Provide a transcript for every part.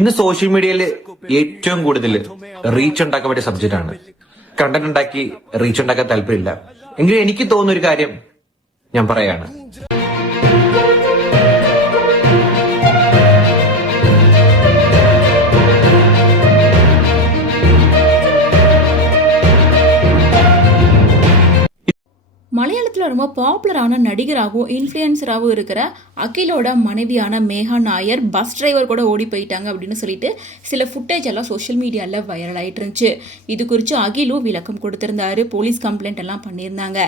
ഇന്ന് സോഷ്യൽ മീഡിയയിൽ ഏറ്റവും കൂടുതൽ റീച്ച് ഉണ്ടാക്കാൻ പറ്റിയ സബ്ജക്റ്റ് ആണ്. കണ്ടന്റ് ഉണ്ടാക്കി റീച്ച് ഉണ്ടാക്കാൻ താല്പര്യമില്ല. എങ്കിലും എനിക്ക് തോന്നുന്ന ഒരു കാര്യം ഞാൻ പറയാണ്. மலையாளத்தில் ரொம்ப பாப்புலரான நடிகராகவும் இன்ஃப்ளூயன்சராகவும் இருக்கிற அகிலோட மனைவியான மேகா நாயர் பஸ் டிரைவர் கூட ஓடி போயிட்டாங்க அப்படின்னு சொல்லிட்டு சில ஃபுட்டேஜ் எல்லாம் சோஷியல் மீடியாவில் வைரல் ஆகிட்டு இருந்துச்சு. இது குறித்து அகிலும் விளக்கம் கொடுத்துருந்தாரு. போலீஸ் கம்ப்ளைண்ட் எல்லாம் பண்ணியிருந்தாங்க.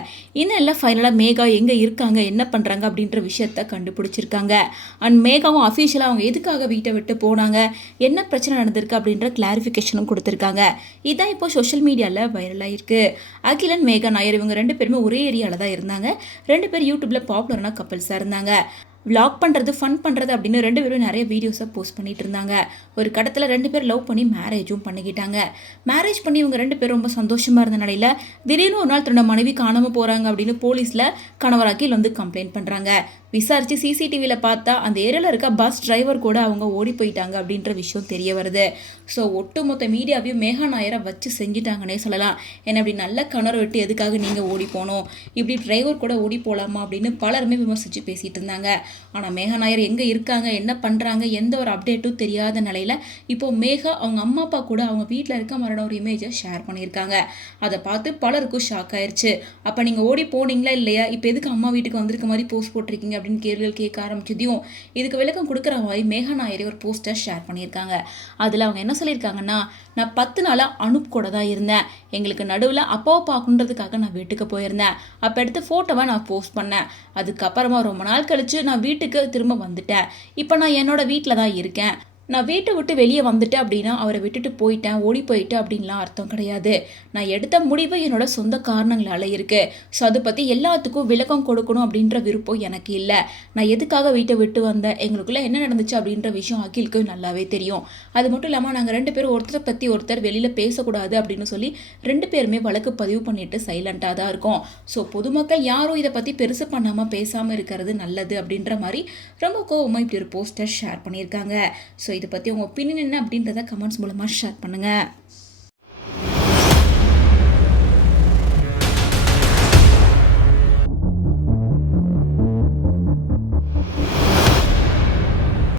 இன்னும் எல்லாம் ஃபைனலாக மேகா எங்கே இருக்காங்க, என்ன பண்ணுறாங்க அப்படின்ற விஷயத்த கண்டுபிடிச்சிருக்காங்க. அண்ட் மேகாவும் அஃபீஷியலாக அவங்க எதுக்காக வீட்டை விட்டு போனாங்க, என்ன பிரச்சனை நடந்திருக்கு அப்படின்ற கிளாரிஃபிகேஷனும் கொடுத்துருக்காங்க. இதான் இப்போ சோஷியல் மீடியாவில் வைரல் ஆகிருக்கு. அகிலன் மேகா நாயர் இவங்க ரெண்டு பேருமே ஒரே ஏரியாவில் தான் இருந்தாங்க. ரெண்டு பேர் யூடியூப்ல பாப்புலரான கப்பல்ஸாக இருந்தாங்க. விளாக் பண்ணுறது, ஃபன் பண்ணுறது அப்படின்னு ரெண்டு பேரும் நிறைய வீடியோஸை போஸ்ட் பண்ணிட்டு இருந்தாங்க. ஒரு கடத்தில் ரெண்டு பேர் லவ் பண்ணி மேரேஜும் பண்ணிக்கிட்டாங்க. மேரேஜ் பண்ணி இவங்க ரெண்டு பேரும் ரொம்ப சந்தோஷமாக இருந்த நிலையில் திடீர்னு ஒரு நாள் தன்னோட மனைவி காணாமல் போகிறாங்க அப்படின்னு போலீஸில் கணவராக்கில் வந்து கம்ப்ளைண்ட் பண்ணுறாங்க. விசாரித்து சிசிடிவியில் பார்த்தா அந்த ஏரியாவில் இருக்க பஸ் டிரைவர் கூட அவங்க ஓடி போயிட்டாங்க அப்படின்ற விஷயம் தெரிய வருது. ஸோ ஒட்டுமொத்த மீடியாவையும் மேகா நாயரை வச்சு செஞ்சுட்டாங்கன்னே சொல்லலாம். ஏன்னா இப்படி நல்ல கணவர் விட்டு எதுக்காக நீங்கள் ஓடி போகணும், இப்படி டிரைவர் கூட ஓடி போகலாமா அப்படின்னு பலருமே விமர்சித்து பேசிகிட்டு இருந்தாங்க. ஆனால் மேகா நாயர் எங்கே இருக்காங்க, என்ன பண்ணுறாங்க, எந்த ஒரு அப்டேட்டும் தெரியாத நிலையில் இப்போது மேகா அவங்க அம்மா அப்பா கூட அவங்க வீட்டில் இருக்க மாதிரியான ஒரு இமேஜை ஷேர் பண்ணியிருக்காங்க. அதை பார்த்து பலருக்கும் ஷாக் ஆயிடுச்சு. அப்போ நீங்கள் ஓடி போனீங்களா இல்லையா, இப்போ எதுக்கு அம்மா வீட்டுக்கு வந்திருக்க மாதிரி போஸ்ட் போட்டிருக்கீங்க அப்படின்னு கேள்விகள் கேட்க ஆரம்பிச்சதையும் இதுக்கு விளக்கம் கொடுக்குற மாதிரி மேகா நாயர் ஒரு போஸ்டர் ஷேர் பண்ணியிருக்காங்க. அதில் அவங்க என்ன சொல்லியிருக்காங்கன்னா, நான் 10 நாளாக அனுப் கூட தான் இருந்தேன். எங்களுக்கு நடுவில் அப்பாவை பார்க்கணுன்றதுக்காக நான் வீட்டுக்கு போயிருந்தேன். அப்போ எடுத்த ஃபோட்டோவை நான் போஸ்ட் பண்ணேன். அதுக்கப்புறமா ரொம்ப நாள் கழித்து நான் வீட்டுக்கு திரும்ப வந்துட்டேன். இப்போ நான் என்னோட வீட்டில் தான் இருக்கேன். நான் வீட்டை விட்டு வெளியே வந்துட்டேன் அப்படின்னா அவரை விட்டுட்டு போயிட்டேன், ஓடி போயிட்டேன் அப்படின்லாம் அர்த்தம் கிடையாது. நான் எடுத்த முடிவு என்னோட சொந்த காரணங்களால் இருக்குது. ஸோ அதை பற்றி எல்லாத்துக்கும் விளக்கம் கொடுக்கணும் அப்படின்ற விருப்பம் எனக்கு இல்லை. நான் எதுக்காக வீட்டை விட்டு வந்தேன், எங்களுக்குள்ளே என்ன நடந்துச்சு அப்படின்ற விஷயம் அகிலுக்கு நல்லாவே தெரியும். அது மட்டும் இல்லாமல் நாங்கள் ரெண்டு பேரும் ஒருத்தரை பற்றி ஒருத்தர் வெளியில் பேசக்கூடாது அப்படின்னு சொல்லி ரெண்டு பேருமே வழக்கு பதிவு பண்ணிட்டு சைலண்ட்டாக தான் இருக்கோம். ஸோ பொதுமக்கள் யாரும் இதை பற்றி பெருசு பண்ணாமல் பேசாமல் இருக்கிறது நல்லது அப்படின்ற மாதிரி ரொம்ப கோவமாக இப்படி ஒரு போஸ்டர் ஷேர் பண்ணியிருக்காங்க. ஸோ இதை பற்றி உங்கள் ஒப்பீனியன் என்ன அப்படின்றத கமெண்ட்ஸ் மூலமாக ஷேர் பண்ணுங்கள்.